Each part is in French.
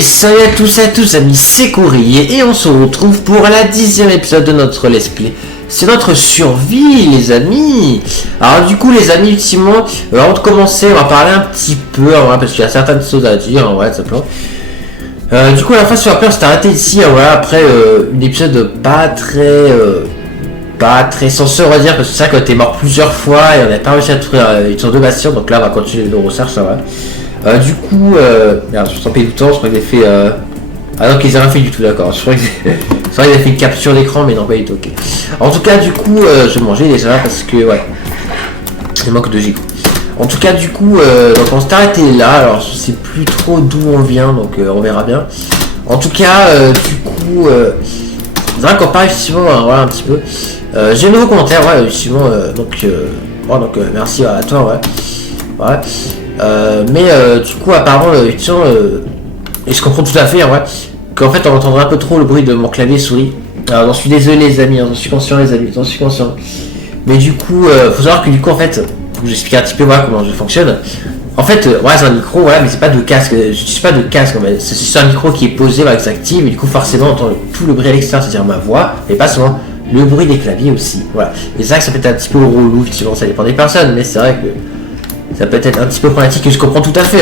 Salut à tous amis, c'est Courrier et on se retrouve pour la 10e épisode de notre let's play. C'est notre survie les amis. Alors du coup les amis, ultimement, avant de commencer on va parler un petit peu, parce qu'il y a certaines choses à dire, tout simplement. Du coup à la fin sur la play on s'est arrêté ici, après un épisode pas très sensé on va dire, parce que c'est ça qu'on était mort plusieurs fois et on n'a pas réussi à trouver une sorte de bastion, donc là on va continuer nos recherches, ça va. Du coup, merde, je me sens payé du temps, je crois qu'il a fait... Ah non, qu'ils n'ont rien fait du tout, d'accord. Je crois qu'il a fait une capture d'écran, mais non, pas du tout, ok. En tout cas, du coup, je vais manger déjà parce que, ouais, il manque de gigot. En tout cas, du coup, donc on s'est arrêté là, alors je sais plus trop d'où on vient, donc on verra bien. En tout cas, du coup, c'est vrai qu'on parle effectivement, voilà, un petit peu. J'ai un nouveau commentaire, ouais, effectivement, donc merci à toi, ouais. Du coup apparemment et je comprends tout à fait qu'en fait on entendrait un peu trop le bruit de mon clavier souris. Alors j'en suis désolé les amis, j'en suis conscient les amis, j'en suis conscient. Mais du coup faut savoir que du coup en fait, faut que j'explique un petit peu comment je fonctionne. En fait c'est un micro mais c'est pas de casque, j'utilise pas de casque en fait. C'est un micro qui est posé qui s'active et du coup forcément on entend tout le bruit à l'extérieur, c'est-à-dire ma voix, et pas seulement le bruit des claviers aussi. Voilà. Et c'est vrai que ça peut être un petit peu relou, effectivement, ça dépend des personnes, mais c'est vrai que ça peut être un petit peu problématique et je comprends tout à fait,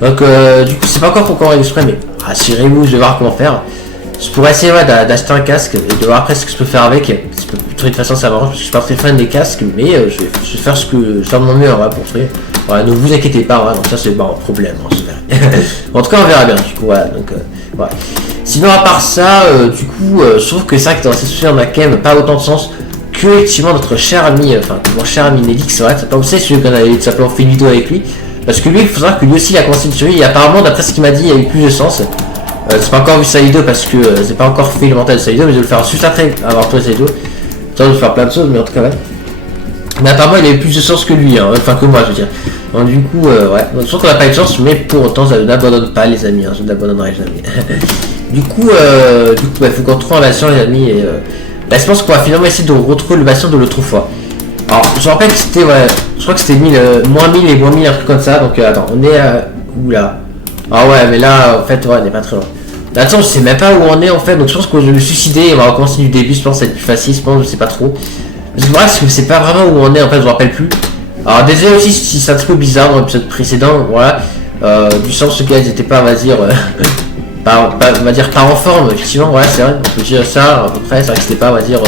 Donc du coup c'est pas encore exprès, mais rassurez-vous, je vais voir comment faire. Je pourrais essayer d'acheter un casque et de voir après ce que je peux faire avec. De toute façon ça m'arrange parce que je suis pas très fan des casques, mais je vais faire ce que je fais de mon mieux pour trouver. Voilà, ne vous inquiétez pas, donc ça c'est pas un problème. En tout cas on verra bien du coup, voilà. Sinon à part ça, du coup je trouve que c'est vrai que dans cette situation on a quand même pas autant de sens que effectivement notre cher ami, mon cher ami Nelix, c'est vrai que ça peut aussi celui qu'on avait tout simplement fait une vidéo avec lui, parce que lui il faut savoir que lui aussi il a commencé une survie et apparemment d'après ce qu'il m'a dit il y a eu plus de sens. C'est pas encore vu sa vidéo parce que c'est pas encore fait le montage de sa vidéo, mais je vais le faire juste après avoir trouvé sa vidéo. Je vais faire plein de choses, mais en tout cas mais apparemment il a eu plus de sens que lui, que moi je veux dire. Donc du coup donc, je pense qu'on n'a pas eu de chance, mais pour autant je n'abandonne pas les amis, je n'abandonnerai jamais. du coup faut qu'on trouve un bastion les amis et là, je pense qu'on va finalement essayer de retrouver le bastion de l'autre fois. Alors, je rappelle que c'était, je crois que c'était moins 1000 et moins 1000, un truc comme ça. Donc, attends, on est à... Où là? Ah ouais, mais là, en fait, on n'est pas très loin. Là, attends, je sais même pas où on est, en fait. Donc, je pense que je vais me suicider et on va recommencer du début. Je pense que ça va être plus facile, je pense, je sais pas trop. Parce que c'est pas vraiment où on est, en fait, je me rappelle plus. Alors, désolé aussi si c'est un petit peu bizarre dans l'épisode précédent, voilà. Du sens que ils étaient pas, on va dire... on va dire pas en forme, effectivement, c'est vrai, on peut dire ça à peu près, c'est vrai que c'était pas, on va dire,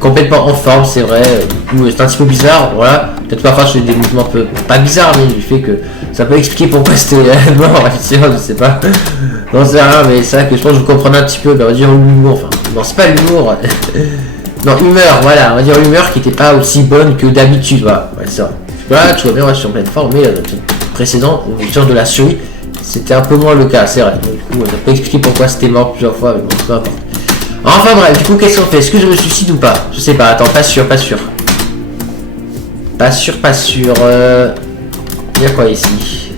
complètement en forme, c'est vrai, du coup c'est un petit peu bizarre, voilà, peut-être parfois je fais des mouvements un peu, pas bizarres, mais du fait que ça peut expliquer pourquoi c'était mort, effectivement, je sais pas, non c'est rien, mais c'est vrai que je pense que vous comprenez un petit peu, on va dire l'humour, non c'est pas l'humour, non humeur, voilà, on va dire l'humeur qui était pas aussi bonne que d'habitude, voilà, c'est vrai, voilà, tout va bien, je suis en pleine forme, mais précédent, de la survie, c'était un peu moins le cas, c'est vrai. Donc, du coup, ça peut expliquer pourquoi c'était mort plusieurs fois, mais bon, peu importe. Enfin bref, du coup, qu'est-ce qu'on fait? Est-ce que je me suicide ou pas? Je sais pas, attends, pas sûr. Pas sûr. Il y a quoi ici?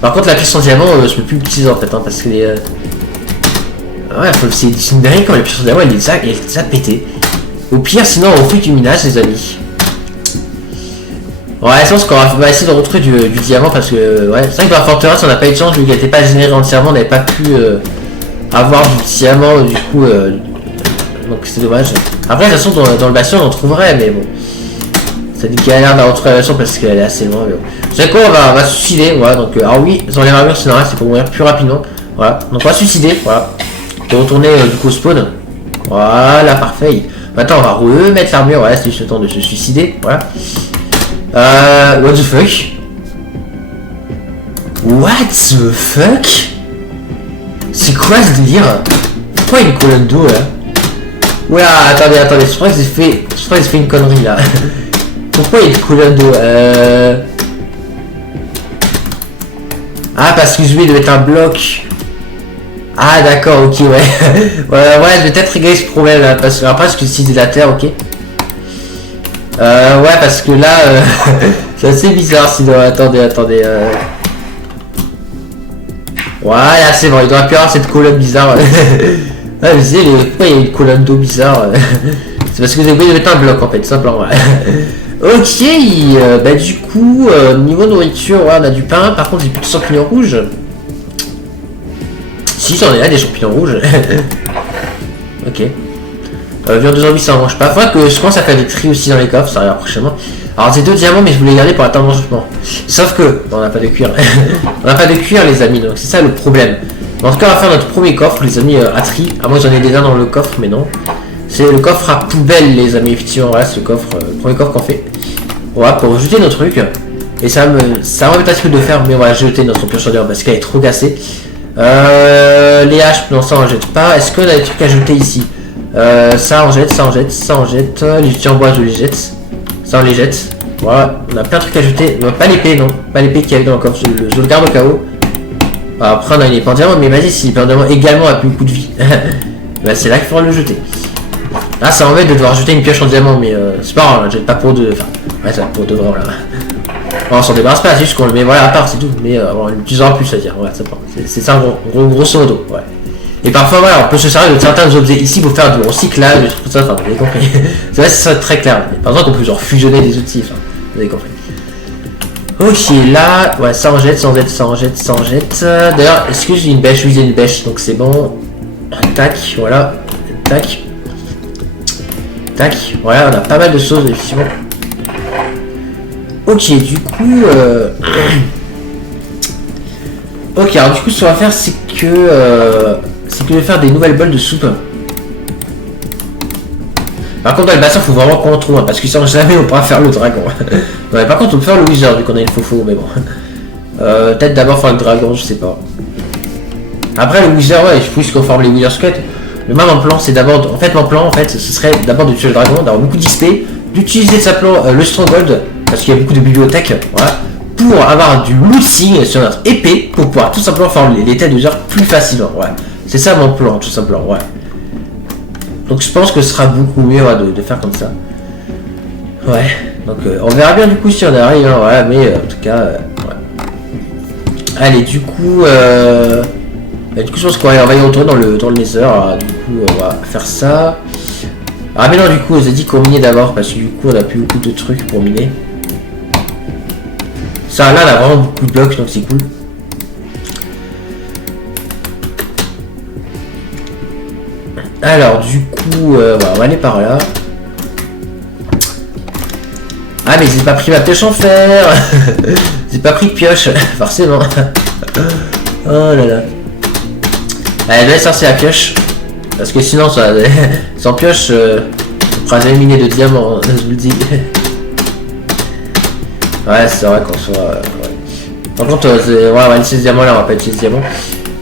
Par contre, la puissance en diamant, je peux plus l'utiliser en fait, parce que les... c'est une dinguerie quand la puissance en diamant, elle est a pété. Au pire, sinon, on fait du minage, les amis. Ouais, je pense qu'on va essayer de retrouver du diamant parce que, c'est vrai que dans la forteresse, on n'a pas eu de chance vu qu'elle n'était pas générée entièrement, on n'avait pas pu avoir du diamant, du coup, donc c'est dommage. Après, de toute façon, dans le bastion, on en trouverait, mais bon. Ça dit qu'il y a l'air de retrouver la bastion parce qu'elle est assez loin, mais bon. C'est quoi, on va se suicider, voilà, donc, alors oui, dans les armures, c'est normal, c'est pour mourir plus rapidement, voilà. Donc on va se suicider, voilà. Pour retourner, du coup, au spawn. Voilà, parfait. Maintenant, on va remettre l'armure, c'est juste le temps de se suicider, voilà. What the fuck? What the fuck? C'est quoi ce délire? Pourquoi il y a une colonne d'eau là? Oula, attendez, je crois que j'ai fait une connerie là. Pourquoi il y a une colonne d'eau? Ah, parce que je vais mettre un bloc. Ah, d'accord, ok, ouais. Je vais peut-être régler ce problème là, parce que après, je vais utiliser de la terre, ok. Parce que là, c'est assez bizarre sinon, attendez. Voilà, c'est bon, il doit plus avoir cette colonne bizarre. Vous savez, pourquoi il y a une colonne d'eau bizarre? C'est parce que vous avez oublié de mettre un bloc en fait, simplement. Ok, du coup, niveau nourriture, on a du pain, par contre j'ai plus de champignons rouges. Si, j'en ai là, des champignons rouges. Ok. Viande de zombie, ça en mange pas. Faudrait que je pense à faire des tris aussi dans les coffres, ça arrive prochainement. Alors, c'est 2 diamants, mais je voulais les garder pour attendre l'enchanttement. Sauf que, on n'a pas de cuir. On n'a pas de cuir, les amis, donc c'est ça le problème. Mais en tout cas, on va faire notre premier coffre, les amis, à tri. À moins que j'en ai déjà dans le coffre, mais non. C'est le coffre à poubelle, les amis, effectivement. Voilà, c'est le coffre, le premier coffre qu'on fait. Voilà, pour jeter nos trucs. Et ça m'embête un petit peu de faire, mais on va jeter notre pioche en dehors parce qu'elle est trop cassée. Les haches, non, ça on jette pas. Est-ce qu'on a des trucs à jeter ici? Ça on jette, ça on jette, ça on jette. Les outils en bois, je les jette. Ça on les jette. Voilà, on a plein de trucs à jeter. Non, pas l'épée, non. Pas l'épée qu'il y avait dans le coffre, je le garde au cas où. Après on a une épée en diamant, mais vas-y, si l'épée en diamant également a plus beaucoup de vie. Bah, c'est là qu'il faudra le jeter. Là ça m'embête de devoir jeter une pioche en diamant, mais c'est pas grave, on la jette pas pour deux. Enfin, ouais, ça pour de vrai, voilà. Bon, on s'en débarrasse pas, c'est juste qu'on le met voilà à part, c'est tout. Mais on l'utilisera plus, c'est-à-dire. Ouais, c'est ça grosso modo. Ouais. Et parfois, voilà, on peut se servir de certains objets ici pour faire du recyclage, des trucs comme ça, enfin, vous avez compris. C'est vrai, c'est très clair. Mais par exemple, on peut genre fusionner des outils, enfin, vous avez compris. Ok, là, ouais, ça en jette, ça en jette, ça en jette, ça en jette. D'ailleurs, est-ce que j'ai une bêche? Oui, j'ai une bêche, donc c'est bon. Tac, voilà. Tac. Tac, voilà, on a pas mal de choses, effectivement. Ok, du coup... Ok, alors du coup, ce qu'on va faire, c'est que je vais faire des nouvelles bols de soupe. Par contre, dans le bassin, il faut vraiment qu'on trouve, hein, parce que sinon, jamais on pourra faire le dragon. Ouais, par contre, on peut faire le wizard, vu qu'on a une faux, mais bon. Peut-être d'abord faire le dragon, je sais pas. Après, le wizard, ouais, je pense qu'on forme les wizard squelettes. Mais moi, mon plan, c'est d'abord... En fait, mon plan, en fait, ce serait d'abord de tuer le dragon, d'avoir beaucoup d'XP, d'utiliser simplement le stronghold, parce qu'il y a beaucoup de bibliothèques, voilà, pour avoir du looting sur notre épée, pour pouvoir tout simplement faire les têtes de wizard plus facilement, ouais. C'est ça mon plan, tout simplement, ouais. Donc je pense que ce sera beaucoup mieux ouais, de faire comme ça. Ouais, donc on verra bien du coup si on arrive, hein, voilà, mais en tout cas, ouais. Allez, du coup, je pense qu'on va y retourner dans le nether, alors, du coup, on va faire ça. Ah mais non, du coup, on a dit qu'on minait d'abord, parce que du coup, on a plus beaucoup de trucs pour miner. Ça, là, on a vraiment beaucoup de blocs, donc c'est cool. Alors, du coup, on va aller par là. Ah, mais j'ai pas pris ma pioche en fer. J'ai pas pris de pioche, forcément. Oh là là. Allez, laisse sortir la pioche. Parce que sinon, ça, sans pioche, on pourra jamais miner de diamants, je vous le dis. Ouais, c'est vrai qu'on soit... ouais. Par contre, on va laisser ce diamant là, on va pas utiliser ce diamant.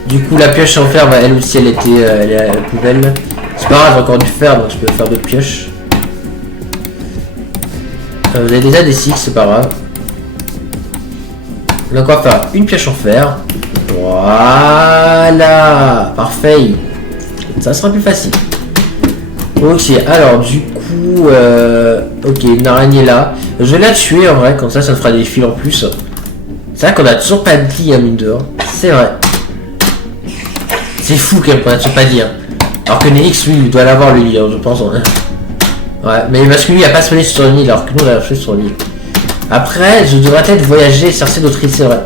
Du coup, la pioche en fer, bah, elle aussi, elle est à la poubelle. C'est pas grave, j'ai encore du fer, donc je peux faire d'autres pioches. Vous avez déjà des six, c'est pas grave. Donc on va faire une pioche en fer. Voilà, parfait. Ça sera plus facile. Ok, alors du coup, ok, une araignée là. Je vais la tuer en vrai, comme ça, ça me fera des fils en plus. C'est vrai qu'on a toujours pas de lit à mine dehors. C'est vrai. C'est fou quand même qu'on a toujours pas de lit. Hein. Alors que Nélix, lui, il doit l'avoir le lit, hein, je pense. Hein. Ouais, mais parce que lui, il a pas spawné sur une île, alors que nous, on a fait sur une île. Après, je devrais peut-être voyager et chercher d'autres îles, c'est vrai.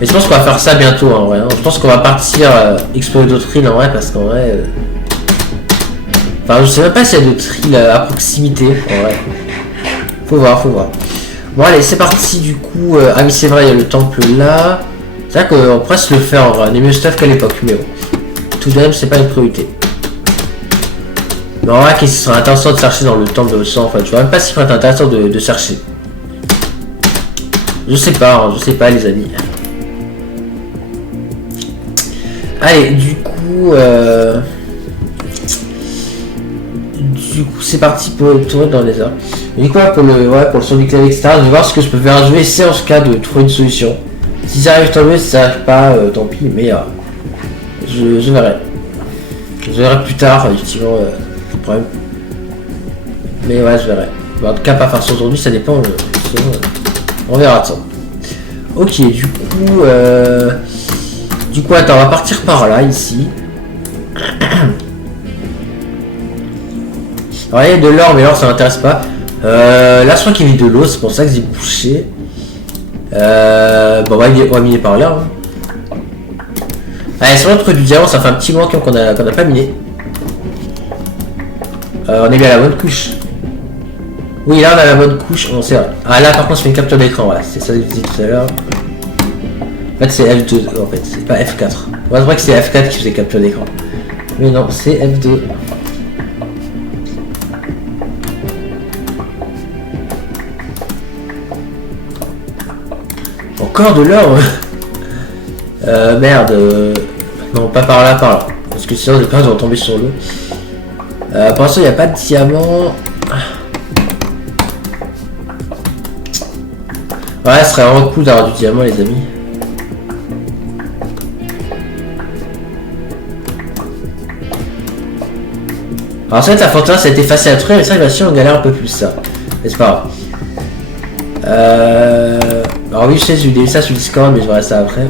Mais je pense qu'on va faire ça bientôt, en vrai. Hein. Je pense qu'on va partir explorer d'autres îles, en vrai, parce qu'en vrai... Enfin, je sais même pas s'il y a d'autres îles à proximité, en vrai. Faut voir, faut voir. Bon, allez, c'est parti, du coup... Ah oui, c'est vrai, il y a le temple là. C'est vrai qu'on pourrait se le faire, en vrai. On est mieux stuff qu'à l'époque, mais bon. Tout de même, c'est pas une priorité. Mais en vrai, qu'est-ce qui serait intéressant de chercher dans le temple de sang, en fait. Je vois même pas ce qui pourrait être intéressant de chercher. Je sais pas, les amis. Allez, du coup, c'est parti pour tourner dans les heures. Du coup, pour le son du clavier, etc. Je vais voir ce que je peux faire. Je vais essayer en ce cas de trouver une solution. Si ça arrive, tant mieux. Si ça arrive pas, tant pis. Mais je verrai. Je verrai plus tard, effectivement, le problème. Mais ouais, je verrai. Bon, en tout cas, pas faire ça aujourd'hui, ça dépend. On verra ça. Ok, du coup, attends, on va partir par là, ici. Alors, il y a de l'or, mais l'or, ça m'intéresse pas. Là, je crois qu'il y a de l'eau, c'est pour ça que j'ai bouché. Bon, on va miner par là. Hein. Allez, sur l'autre du diamant, ça fait un petit moment qu'on a pas miné. On est bien à la bonne couche. Oui, là on a la bonne couche, on sait. Ah là par contre, je fais une capture d'écran, voilà, c'est ça que je disais tout à l'heure. En fait, c'est F2, en fait, c'est pas F4. Ouais, c'est vrai que c'est F4 qui faisait capture d'écran. Mais non, c'est F2. Encore de l'or. Merde. Non, pas par là, par là. Parce que sinon, j'ai peur de retomber sur l'eau. Pour l'instant, il n'y a pas de diamant. Ouais, ce serait vraiment cool d'avoir du diamant, les amis. Alors, c'est vrai que la forteresse a été facile à trouver, mais ça, on galère un peu plus, ça. Mais c'est pas grave. Alors, oui, je sais, j'ai eu ça sur Discord, mais je verrai ça après.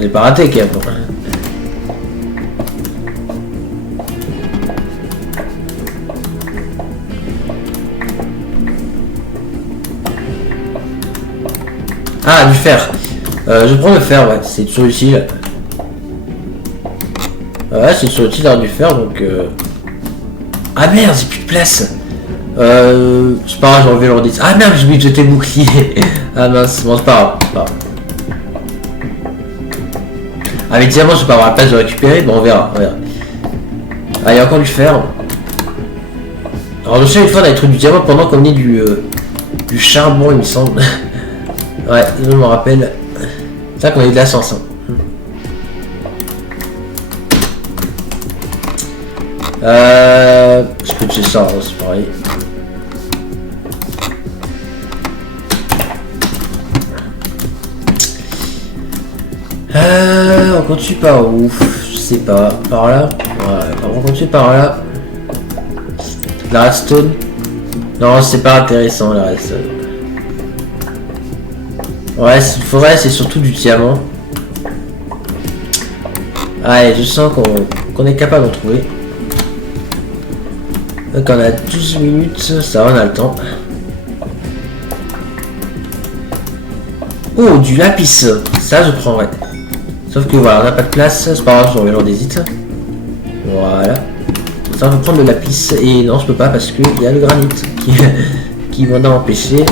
J'ai pas raté quand même. Ah, du fer. Je prends le fer, ouais, c'est toujours utile. Ouais, c'est toujours utile d'avoir du fer, donc... Ah merde, j'ai plus de place. C'est pas grave, j'ai enlevé l'ordinateur. Ah merde, j'ai oublié de jeter le bouclier. Ah mince, bon, c'est pas grave. Ah mais diamant, je vais pas avoir la place de récupérer, bon on verra, Ah, il y a encore du fer. Alors je sais une fois on avait trouvé du diamant pendant qu'on venait du charbon, il me semble. Ouais, je me rappelle. C'est vrai qu'on a eu de la chance. Je peux tuer ça, c'est pareil. On continue par où? Je sais pas. Par là? Ouais, on continue par là. La redstone? Non, c'est pas intéressant la redstone. Ouais, c'est une forêt, c'est surtout du diamant. Ouais, je sens qu'on est capable d'en trouver. Donc on a 12 minutes, ça va, on a le temps. Oh, du lapis. Ça, je prendrais. Sauf que voilà, on n'a pas de place, c'est pas grave, je reviens des hits. Voilà. Ça, je vais prendre le lapis. Et non, je peux pas parce qu'il y a le granit qui m'en a empêché.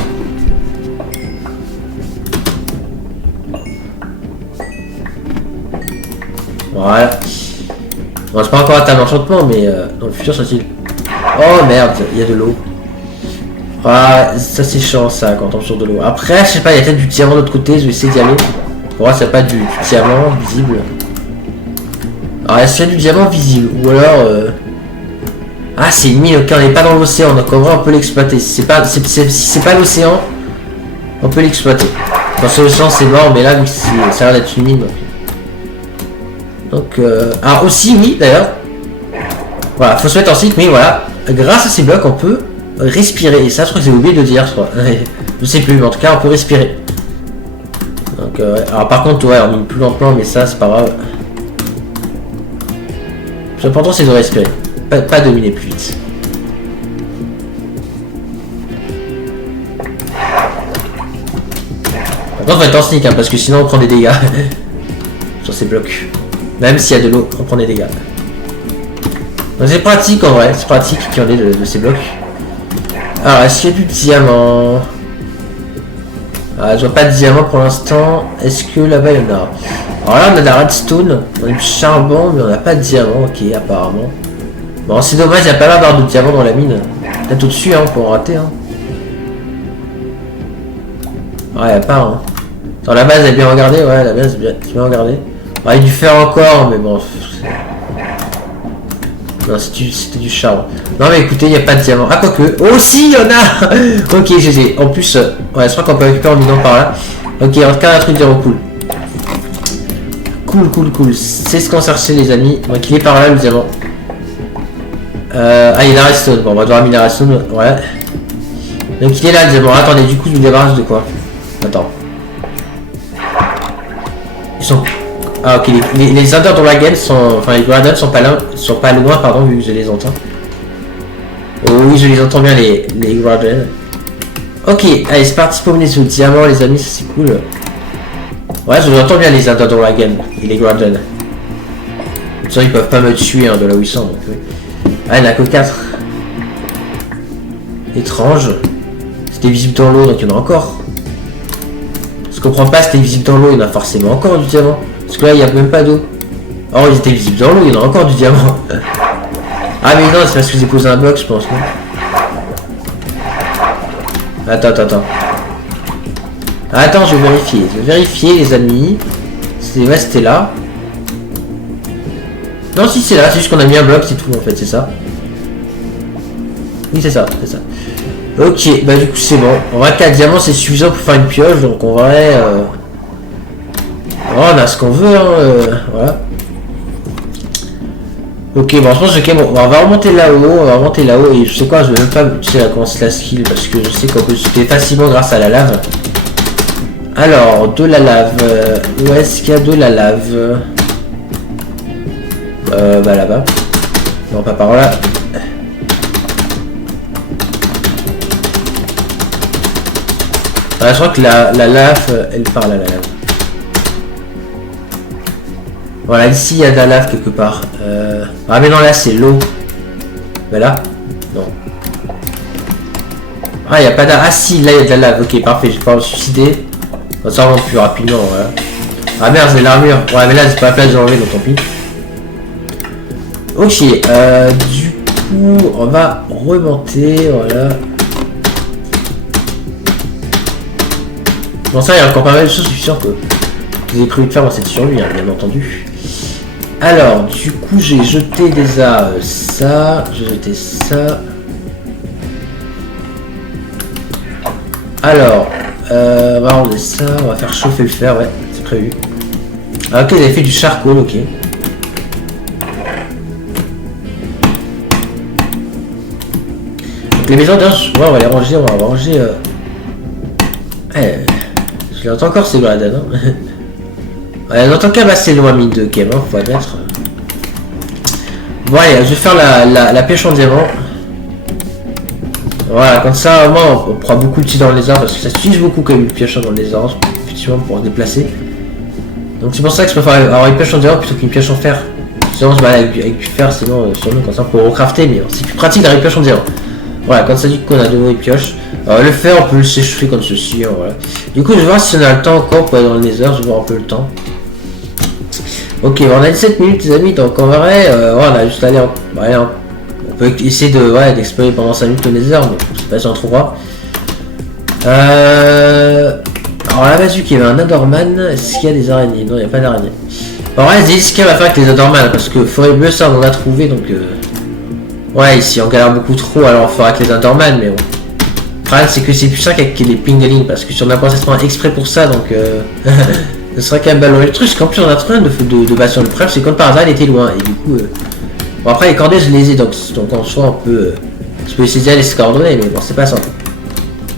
Voilà. Bon, c'est pas encore un table d'enchantement, mais dans le futur, soit-il. Oh merde, il y a de l'eau. Ah, ça c'est chiant ça quand on tombe sur de l'eau. Après, je sais pas, il y a peut-être du diamant de l'autre côté, je vais essayer d'y aller. Pour voir s'il n'y a pas du diamant visible. Alors, est-ce qu'il y a du diamant visible? Ou alors... Ah, c'est une mine, ok, on n'est pas dans l'océan, donc en vrai on peut l'exploiter. Si c'est pas l'océan, on peut l'exploiter. Dans l'océan c'est mort, mais là, oui, ça a l'air d'être une mine. Donc, ah, aussi, oui, d'ailleurs. Voilà, faut se mettre en site, mais voilà. Grâce à ces blocs, on peut respirer. Et ça, je crois que j'ai oublié de dire, je crois. Je sais plus, mais en tout cas, on peut respirer. Donc, alors par contre, ouais, on mine plus lentement, mais ça, c'est pas grave. L'important, c'est de respirer. Pas de miner plus vite. Par contre, on va être en sneak, hein, parce que sinon, on prend des dégâts. Sur ces blocs. Même s'il y a de l'eau, on prend des dégâts. Donc c'est pratique en vrai, c'est pratique qu'il y en ait de ces blocs. Alors, est-ce qu'il y a du diamant? Ah, je vois pas de diamant pour l'instant. Est-ce que là-bas il y en a? Alors là on a de la redstone, on a du charbon, mais on n'a pas de diamant, ok apparemment. Bon c'est dommage, il n'y a pas l'air d'avoir de diamant dans la mine. Peut-être au-dessus hein, pour en rater. Hein. Ouais, il n'y a pas. Hein. Dans la base elle est bien regardée, ouais la base est bien regardée. Ah, il y a du fer encore, mais bon. Non, c'était du charbon. Non, mais écoutez, il n'y a pas de diamant. Ah, quoique. Oh, si, il y en a. Ok, GG. En plus, ouais, je crois qu'on peut récupérer en minant par là. Ok, en tout cas, un truc diamant cool. Cool. C'est ce qu'on cherchait, les amis. Donc, il est par là, le diamant. Ah, il y a la redstone. Bon, on va devoir miner la redstone. Ouais. Donc, il est là, le diamant. Attendez, du coup, je me débarrasse de quoi? Attends. Ils sont... Ah ok, les Under Dragons sont... Enfin les Graden sont pas loin, pardon, vu que je les entends. Oh oui, je les entends bien les Graden. Ok, allez c'est parti pour mener sous le diamant les amis, ça c'est cool. Ouais, je vous entends bien les Under Dragons et les Graden. Ça ils peuvent pas me tuer hein, de là où ils sont donc oui. Ah il n'y en a que 4. Étrange. C'était visible dans l'eau donc il y en a encore. Je comprends pas, c'était visible dans l'eau, il y en a forcément encore du diamant. Parce que là il n'y a même pas d'eau. Oh ils étaient visibles dans l'eau, il y en a encore du diamant. Ah mais non c'est parce que j'ai posé un bloc je pense non. Attends. Attends je vais vérifier les amis. Ouais c'était là. Non si c'est là, c'est juste qu'on a mis un bloc c'est tout en fait c'est ça. Oui c'est ça. Ok bah du coup c'est bon. En vrai 4 diamants c'est suffisant pour faire une pioche donc on va oh, on a ce qu'on veut hein, voilà. Ok bon je pense que on va remonter là-haut, et je sais quoi je vais même pas utiliser la commencer la skill parce que je sais qu'on peut sauter facilement grâce à la lave. Alors de la lave, où est-ce qu'il y a de la lave? Bah là-bas. Non pas par là. Ah, je crois que la lave elle part là la lave. Voilà, ici il y a de la lave quelque part. Ah mais non là c'est l'eau. Bah là non. Ah il n'y a pas de... Ah si là il y a de la lave. Ok parfait, je vais pas me suicider. Ça remonte plus rapidement voilà. Ah merde c'est l'armure. Ouais mais là c'est pas la place de l'enlever donc tant pis. Ok du coup on va remonter voilà. Bon ça il y a encore pas mal de choses, je suis sûr que vous avez prévu de faire dans cette survie hein, bien entendu. Alors, du coup, j'ai jeté déjà ça. J'ai jeté ça. Alors, on va enlever ça. On va faire chauffer le fer, ouais, c'est prévu. Ah, ok, vous avez fait du charcoal, ok. Donc, les maisons, ouais, on va les ranger. On va ranger. Je les entends encore, ces balades, hein. Ouais, on entend quand même assez loin, mine de game, hein, faut admettre. Bon, allez, je vais faire la pêche en diamant. Voilà, comme ça, au moins, on prend beaucoup de petits dans les arbres, parce que ça s'utilise beaucoup quand même une pioche dans les arbres, effectivement, pour se déplacer. Donc, c'est pour ça que je préfère avoir une pioche en diamant plutôt qu'une pioche en fer. Sinon, je balade avec du fer, sinon, sur nous, comme ça, pour recrafter, mais c'est plus pratique d'avoir une pioche en diamant. Voilà, quand ça dit qu'on a de nouveau une pioche. Le fer, on peut le sécher comme ceci, hein, voilà. Du coup, je vais voir si on a le temps encore pour aller dans le nether, je vais voir un peu le temps. Ok, on a 17 minutes les amis, donc en vrai, on a juste aller, on peut essayer de d'explorer pendant 5 minutes le nether, mais je sais pas si on trouvera. Alors là-bas, vu qu'il y avait un Enderman, est-ce qu'il y a des araignées? Non, il n'y a pas d'araignées. En vrai, c'est ce qu'il va faire avec les Enderman, parce que forêt bleue, ça on en a trouvé, donc ouais, ici on galère beaucoup trop, alors on fera avec les Enderman, mais bon. Le problème, c'est que c'est plus ça qu'avec les pingling, parce que si on a pensé exprès pour ça, donc ce serait quand même ballon. Le truc, c'est qu'en plus on a trop de bastions. Le problème, c'est que comme par hasard, il était loin, et du coup. Bon, après, les coordonnées, je les ai, donc en soi, on peut. Je peux essayer d'aller se coordonner, mais bon, c'est pas simple.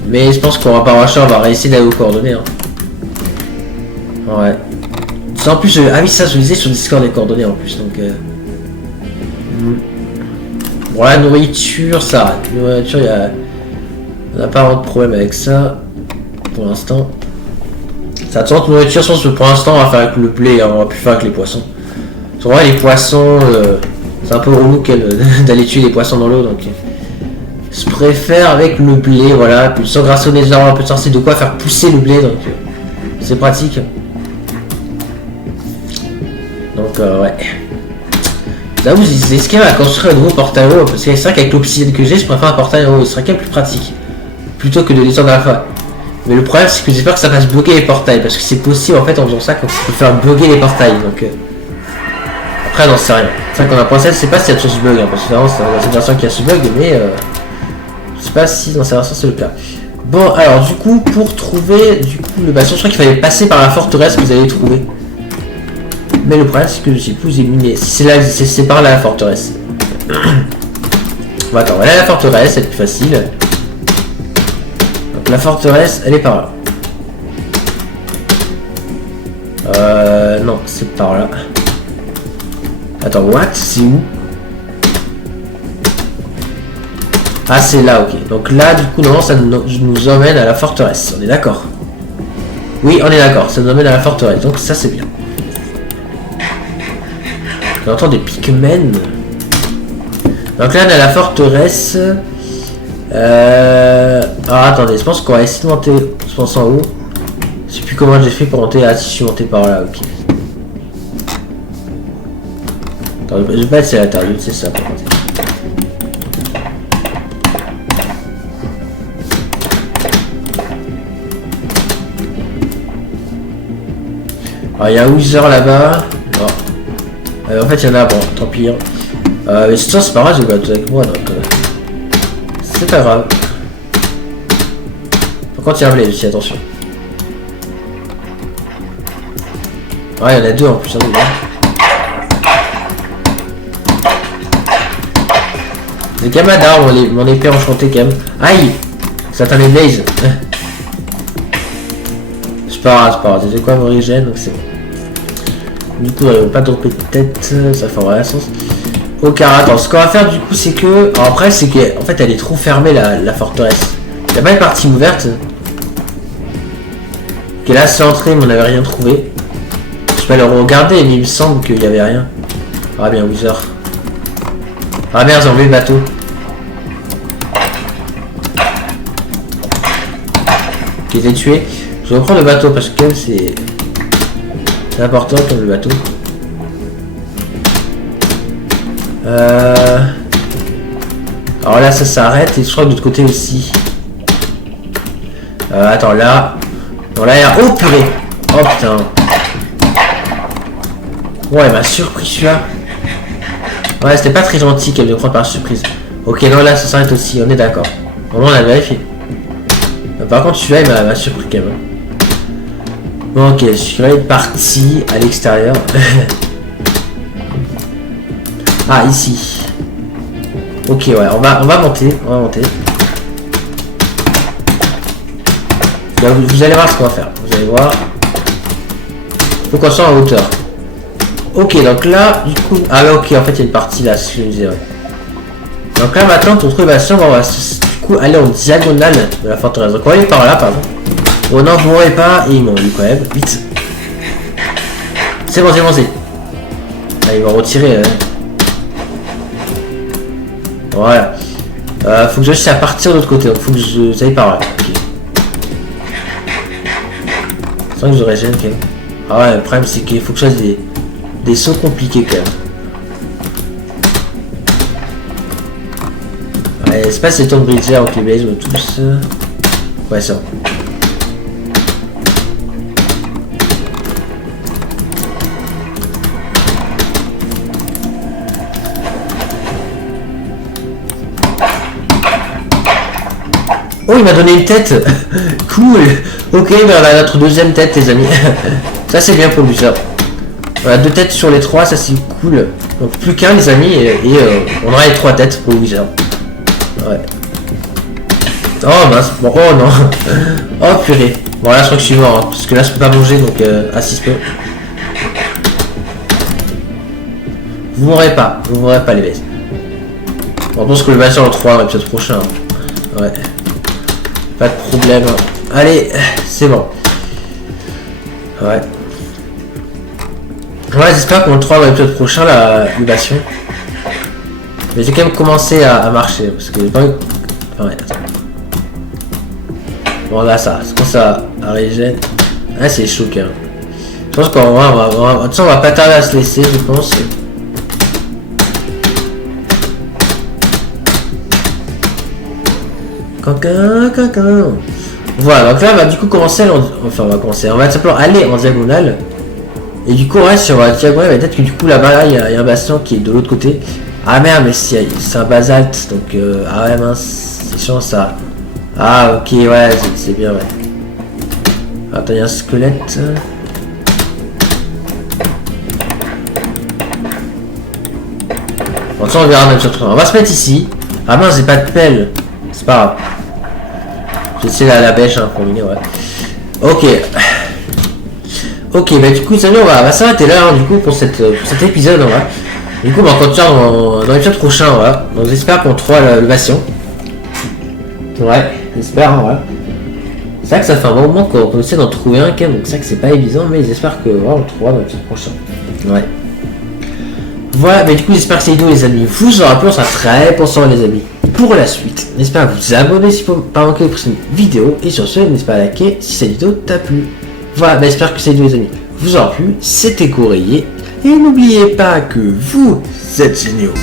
Mais je pense qu'on va pas rush, on va essayer d'aller aux coordonnées. Hein. Ouais. En plus, ah oui, ça, je disais sur Discord les coordonnées en plus, donc. Bon, la nourriture, ça. La nourriture, on n'a pas vraiment de problème avec ça. Pour l'instant. Ça tente nourriture, je pense que pour l'instant, on va faire avec le blé, hein, on va plus faire avec les poissons. En vrai, les poissons, c'est un peu relou d'aller tuer les poissons dans l'eau, donc. Je préfère avec le blé, voilà. Puis sans grâce au nether, on peut sortir de quoi faire pousser le blé, donc. C'est pratique. Donc, ouais. Là, vous est-ce qu'il va construire un nouveau portail haut? Parce que c'est vrai qu'avec l'obsidienne que j'ai, je préfère un portail haut. Ce serait quand même plus pratique. Plutôt que de descendre à la fois. Mais le problème, c'est que j'espère que ça fasse bloquer les portails. Parce que c'est possible, en fait, en faisant ça, qu'on peut faire bloquer les portails. Donc, après, j'en sais rien. C'est vrai qu'on a pensé, je sais pas s'il y a toujours ce bug. Hein, parce que vraiment, c'est dans cette version qu'il y a ce bug. Mais je sais pas si dans cette version c'est le cas. Bon, alors, du coup, pour trouver le bastion, je crois qu'il fallait passer par la forteresse que vous avez trouvé. Mais le problème, c'est que je sais plus où j'ai mis. Mais c'est là, c'est par là la forteresse. Bon, attends, voilà la forteresse, c'est plus facile. La forteresse, elle est par là. Non, c'est par là. Attends, what? C'est où? Ah, c'est là, ok. Donc là, du coup, non, ça nous emmène à la forteresse. On est d'accord? Oui, on est d'accord. Ça nous emmène à la forteresse. Donc ça, c'est bien. On entend des pigmen. Donc là, on est à la forteresse. Alors, attendez. Je pense qu'on va essayer de monter. Je pense en haut. Je sais plus comment j'ai fait pour monter. Ah, si je suis monté par là, ok. Attends, je vais pas être sur la terre, c'est ça, par contre. Alors, il y a un Wither là-bas. En fait, il y en a, bon, tant pis. Mais ça, c'est pas grave, j'ai battu avec moi, donc... c'est pas grave. Par contre, il y a un blé aussi, attention. Ouais, il y en a deux en plus, hein, les gamins d'armes, mon épée enchantée quand même. Aïe! Ça atteint les blazes. C'est pas grave, c'est quoi mon régène, donc c'est bon. Du coup, on va pas dropper de tête, ça fait vraiment sens. Ok, attends, ce qu'on va faire du coup, c'est que. Alors, après, c'est qu'en fait, elle est trop fermée la forteresse. Il n'y a pas une partie ouverte. Ok, là, c'est entré, mais on n'avait rien trouvé. Je vais le regarder, mais il me semble qu'il n'y avait rien. Ah, bien, Wither. Ah, merde, j'ai enlevé le bateau. Qui était tué. Je vais reprendre le bateau parce que c'est important comme le bateau. Alors là ça s'arrête et je crois de l'autre côté aussi. Attends là. Bon là il y a. Oh purée. Oh putain. Ouais il m'a surpris celui-là. Ouais c'était pas très gentil qu'elle me prenne par surprise. Ok non là ça s'arrête aussi, on est d'accord. Au moins on a vérifié. Par contre celui-là il m'a surpris quand même. Bon ok, je suis parti à l'extérieur. Ah ici. Ok ouais, on va monter, Vous allez voir ce qu'on va faire. Vous allez voir. Faut qu'on soit en hauteur. Ok donc là du coup. Ah ouais ok en fait il y a une partie là, ce que je disais ouais. Donc là maintenant pour trouver Bastien, on va du coup aller en diagonale de la forteresse. Donc on va aller par là pardon. Oh non, vous mourrez pas, et ils m'ont eu quand même. Vite. C'est bon. Ah, ils vont retirer. Voilà. Faut que je réussisse à partir de l'autre côté. Donc faut que je aille par là. Ok. Sans que je régène quand même. Ah ouais, le problème c'est qu'il faut que je fasse des sauts compliqués quand même. Ouais, c'est pas ces temps de bridger avec les blazes tous. Ouais, ça. Oh, il m'a donné une tête. Cool. Ok, ben on a notre deuxième tête, les amis. Ça, c'est bien pour lui, ça. Voilà, 2 têtes sur les 3, ça c'est cool. Donc plus qu'un, les amis, et on aura les 3 têtes pour Wither. Ouais. Oh mince, bon, oh non. Oh purée. Bon là je crois que je suis mort, hein, parce que là je peux pas manger, donc assiste peu. Vous mourrez pas les baisses. Bon, je pense que le match en 3 va peut-être prochain. Hein. Ouais. Pas de problème. Allez, c'est bon. Ouais. Ouais, j'espère qu'on le 3 va l'épisode prochain, la libation. Mais j'ai quand même commencé à marcher, parce que j'ai pas eu... Enfin, ouais, attends. Bon, là, ça commence à régénérer. Ah, c'est chaud, quand même. Je pense qu'on va pas tarder à se laisser, je pense. Cancan. Voilà, donc là, on va du coup commencer, on va simplement aller en diagonale. Et du coup, ouais, sur la diagonale, peut-être que du coup, là-bas, là, il y a un bastion qui est de l'autre côté. Ah merde, mais c'est un basalte, donc ah ouais, mince, c'est chiant ça. Ah ok, ouais, c'est bien, ouais. Attends, il y a un squelette. Bon, ça, on verra même sur 3. On va se mettre ici. Ah mince, j'ai pas de pelle. C'est pas grave. J'ai essayé la bêche, hein, combiné, ouais. Ok. Ok, bah du coup les amis, on va s'arrêter là hein, du coup pour cet épisode. Voilà. Du coup on va continuer dans l'épisode prochain. Voilà. Donc j'espère qu'on trouvera le patient. Ouais, j'espère, hein, ouais. C'est vrai que ça fait un moment qu'on essaie d'en trouver un quand même, donc c'est vrai que c'est pas évident, mais j'espère que voilà, on le trouvera dans l'épisode prochain. Ouais. Voilà, mais du coup j'espère que cette vidéo les amis vous aura plu, on sera très pensant les amis pour la suite. N'hésitez pas à vous abonner si vous ne pas manquer les prochaines vidéos, et sur ce, n'hésitez pas à liker si cette vidéo t'a plu. Voilà, bah, j'espère que cette vidéo les amis vous aura plu, c'était Gourayé, et n'oubliez pas que vous êtes géniaux.